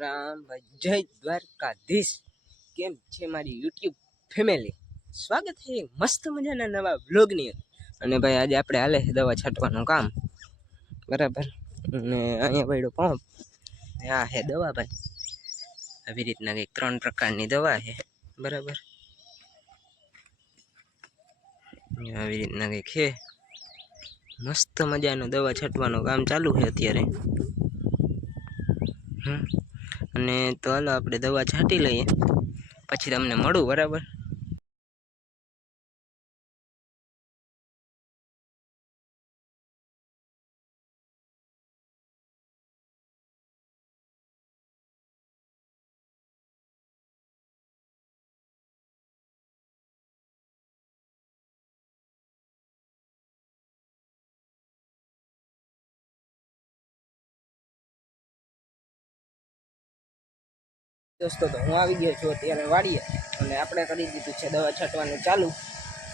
રામ રામ, જય દ્વારકાધીશ. કેમ છે મારી યુટ્યુબ ફેમિલી? સ્વાગત છે મસ્ત મજાના નવા વ્લોગની. અને ભાઈ, આજે આપણે હાલે દવા છાંટવાનું કામ. બરાબર? અને અહીંયા પડ્યો પંપ. આ છે દવા ભાઈ. આવી રીતના કંઈક ત્રણ પ્રકારની દવા છે. બરાબર? આવી રીતના કંઈક છે. મસ્ત મજાનું દવા છાંટવાનું કામ ચાલુ છે અત્યારે. હમ? અને તો હાલો આપણે દવા છાંટી લઈએ. પછી તમને મળું બરાબર. દોસ્તો, તો હું આવી ગયો છું અત્યારે વાડીએ અને આપણે કરી દીધું છે દવા છાંટવાનું ચાલુ.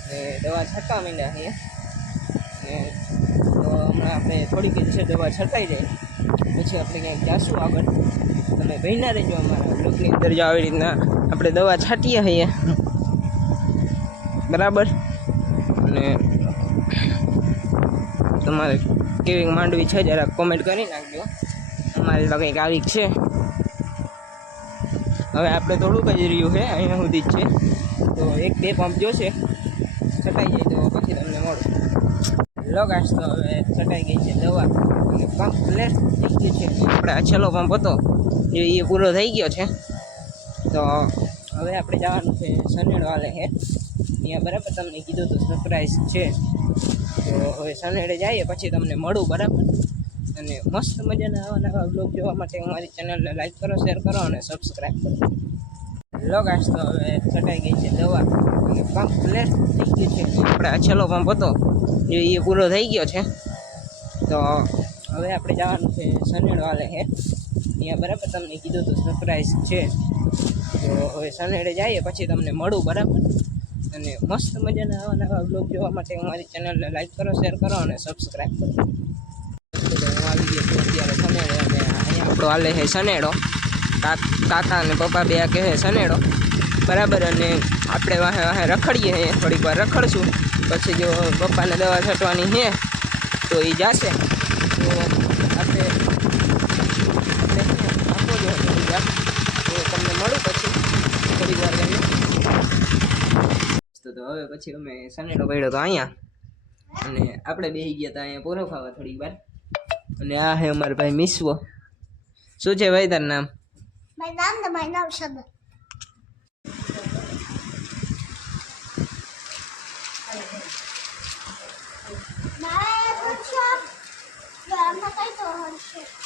ને દવા છાંટવા માંડ્યા છીએ. ને તો હમણાં આપણે થોડીક જ છે દવા છટાઈ જાય. પછી આપણે ક્યાંક જાશું આગળ. તમે ભાઈના રહેજો અમારા બ્લોકની અંદર જો આવી રીતના આપણે દવા છાંટીએ છીએ. બરાબર? અને તમારે કેવી માંડવી છે, જરા કોમેન્ટ કરી નાખજો. અમારી તો કંઈક આવી છે. હવે આપણે થોડુંક જ રહ્યું છે, અહીંયા સુધી જ છે. તો એક બે પંપ જોશે છટાઈ જાય તો પછી તમને મળું. લોગાશ તો હવે છટાઈ ગઈ છે દવા. પંપ લેટ થઈ ગયો છે, આપણે આ છેલ્લો પંપ હતો જે એ પૂરો થઈ ગયો છે. તો હવે આપણે જવાનું છે વાલે છે. અહીંયા બરાબર તમને કીધું તો સરપ્રાઈઝ છે. તો હવે સનેડે જઈએ, પછી તમને મળું બરાબર. અને મસ્ત મજાના આવા નવા બ્લોગ જોવા માટે અમારી ચેનલને લાઈક કરો શેર કરો અને સબસ્ક્રાઈબ કરો. લોગાશ તો હવે છટાઈ ગઈ છે દવા અને પંપ પ્લેસ થઈ ગયું છે. આપણે આ છેલ્લો પંપ હતો. એ એ પૂરો થઈ ગયો છે. તો હવે આપણે જવાનું છે સનેડ વાલે હે. અહીંયા બરાબર તમને કીધું તો સરપ્રાઈઝ છે. તો હવે સનેડે જઈએ, પછી તમને મળું બરાબર. અને મસ્ત મજાના આવા નવા બ્લોગ જોવા માટે અમારી ચેનલને લાઈક કરો શેર કરો અને સબસ્ક્રાઈબ કરો. તો હું આવી ગયો છું અત્યારે સનેડે અને અહીંયા આપણો હાલે છે સનેડો કાક અને પપ્પા બે કહે છે સનેડો બરાબર, અને આપણે વાહે વાહે રખડીએ છીએ થોડીક વાર રખડશું. પછી જો પપ્પાને દવા છાંટવાની છે તો એ જશે. તો આપણે આપો જો તો તમને મળું પછી, થોડીક વાર રહીને તો હવે પછી અમે સનેડો પડ્યો તો અહીંયા. અને આપણે બેસી ગયા હતા અહીંયા પોરો ખાવા થોડીક વાર. અને આ હે અમારા ભાઈ મિસવો શું છે ભાઈ તારું નામ Shabbat. Nein, Butcher. Ja, mach ich so.